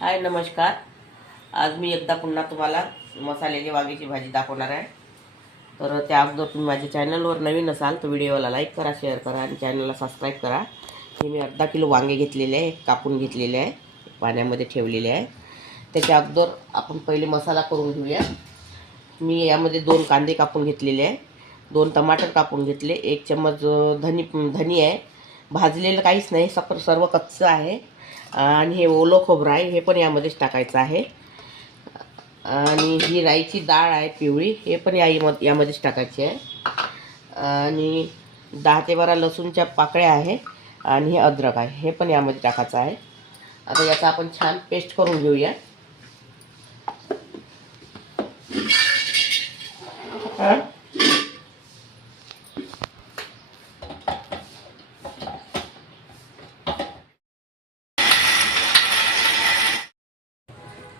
हाय नमस्कार. आज मी एकदा पुन्हा तुम्हाला मसाल्याची वांग्याची भाजी दाखवणार आहे. तर त्या अगोदर तुम्ही माझ्या चॅनलवर नवीन असाल तर व्हिडिओला लाईक करा, शेअर करा आणि चॅनलला सबस्क्राईब करा. हे मी अर्धा किलो वांगे घेतलेले आहे, कापून घेतलेले आहे, पाण्यामध्ये ठेवलेले आहे. त्याच्या अगोदर आपण पहिले मसाला करून घेऊया. मी यामध्ये 2 कांदे कापून घेतलेले आहे, 2 टमाटर कापून घेतले, 1 चम्मच धनी आहे. भाजलेलं काहीच नाही, सर्व कच्चं आहे. आणि हे ओलं खोबरं आहे, हे पण यामध्येच टाकायचं आहे. आणि ही राईची डाळ आहे पिवळी, हे पण यामध्येच टाकायची आहे. आणि 10 ते 12 लसूणच्या पाकळ्या आहे. आणि हे अद्रक आहे, हे पण यामध्ये टाकायचं आहे. आता याचा आपण छान पेस्ट करून घेऊया.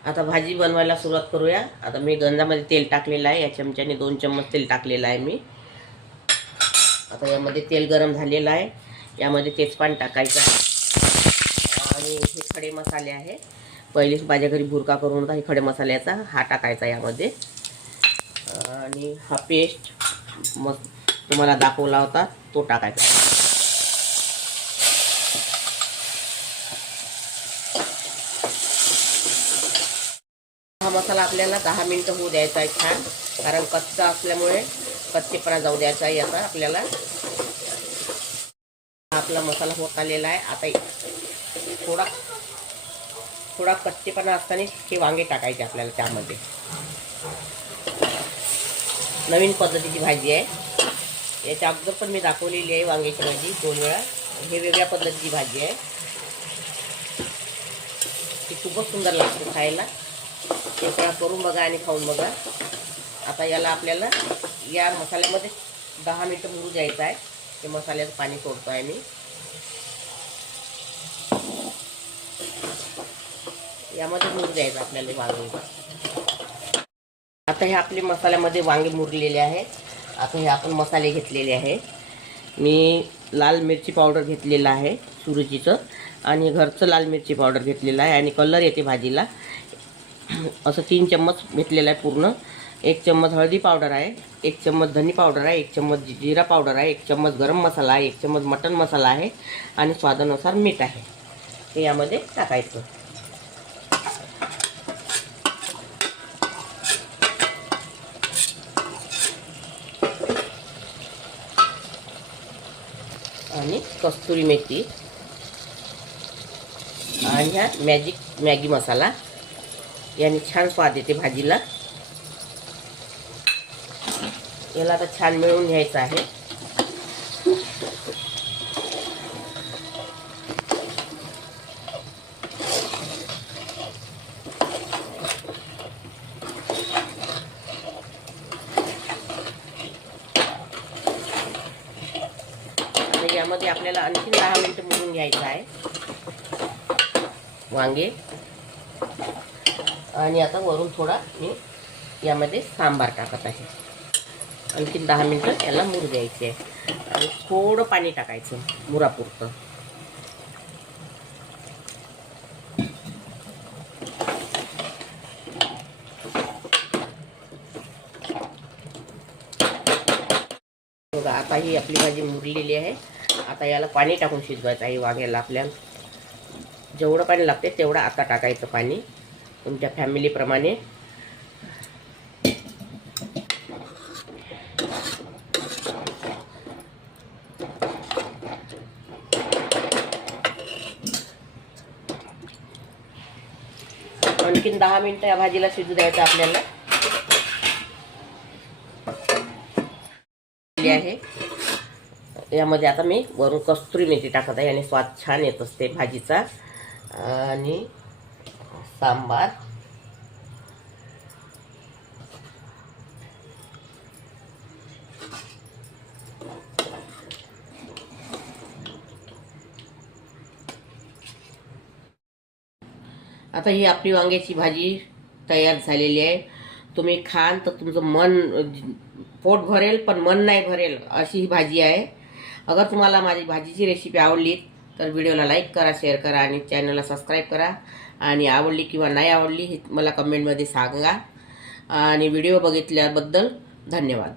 आता भाजी बनवायला सुरुवात करूया. आता मी गंजामध्ये तेल टाकलेलं आहे, या चमच्याने 2 चम्मच तेल टाकलेलं आहे मी. आता यामध्ये तेल गरम झालेलं आहे, यामध्ये तेजपान टाकायचं आहे. आणि हे खडे मसाले आहे, पहिलेच माझ्या घरी भुरका करून होता, हे खडे मसाल्याचा हा टाकायचा यामध्ये. आणि हा पेस्ट मग तुम्हाला दाखवला होता तो टाकायचा. हा मसाला आपल्याला 10 मिनिटं होऊ द्यायचा आहे छान, कारण कच्चा असल्यामुळे कच्चेपणा जाऊ द्यायचा आहे याचा आपल्याला. आपला मसाला होत आलेला आहे. आता थोडा कच्चेपणा असताना हे वांगे टाकायचे आपल्याला त्यामध्ये. नवीन पद्धतीची भाजी आहे, याच्या अगोदर पण मी दाखवलेली आहे वांग्याची भाजी 2 वेळा. हे वेगळ्या पद्धतीची भाजी आहे, ती खूपच सुंदर लागते खायला. ते वेळा करून बघा आणि खाऊन बघा. आता याला आपल्याला या मसाल्यामध्ये 10 मिनिटं मुरू द्यायचं आहे. ते मसाल्याचं पाणी सोडतो आहे मी. यामध्ये मुरू द्यायचं आपल्याला वांगे. आता हे आपले मसाल्यामध्ये वांगे मुरलेले आहे. आता हे आपण मसाले घेतलेले आहे. मी लाल मिरची पावडर घेतलेला आहे सुरुचीचं, आणि घरचं लाल मिरची पावडर घेतलेलं आहे. आणि कलर येते भाजीला असं 3 चम्मच घेतलेला आहे पूर्ण. 1 चम्मच हळदी पावडर आहे, 1 चम्मच धनी पावडर आहे, 1 चम्मच जिरा पावडर आहे, 1 चम्मच गरम मसाला आहे, 1 चम्मच मटन मसाला आहे, आणि स्वादानुसार मीठ आहे. ते यामध्ये टाकायचं. आणि कस्तुरी मेथी आणि ह्या मॅगी मसाला, याने छान स्वाद येते भाजीला. याला आता छान मिळवून घ्यायचं आहे. आणि यामध्ये आपल्याला आणखी 10 मिनिटं मुरून घ्यायचं आहे वांगे. आणि आता वरून थोडा मी यामध्ये सांबार टाकत आहे. आणखी 10 मिनिटं याला मुरू द्यायचे आहे. आणि थोडं पाणी टाकायचं मुरापुरतं. बघा आता ही आपली भाजी मुरलेली आहे. आता याला पाणी टाकून शिजवायचं आहे वांग्याला. आपल्याला जेवढं पाणी लागते तेवढं आता टाकायचं पाणी तुमच्या फॅमिलीप्रमाणे. आणखीन 10 मिनिटं या भाजीला शिजू द्यायचं आपल्याला आहे. यामध्ये आता मी वरून कस्तुरी मेथी टाकत आहे, आणि स्वाद छान येत असते भाजीचा. आणि सांबार, आता ही आपली वांग्याची भाजी तयार झालेली आहे. तुम्ही खाल तर तुमचं मन पोट भरेल पण मन नाही भरेल अशी ही भाजी आहे. अगर तुम्हाला माझी भाजीची रेसिपी आवडली तर व्हिडिओला लाईक करा, शेअर करा आणि चॅनलला सबस्क्राईब करा. आणि आवडली किंवा नाही आवडली हे मला कमेंटमध्ये सांगा. आणि व्हिडिओ बघितल्याबद्दल धन्यवाद.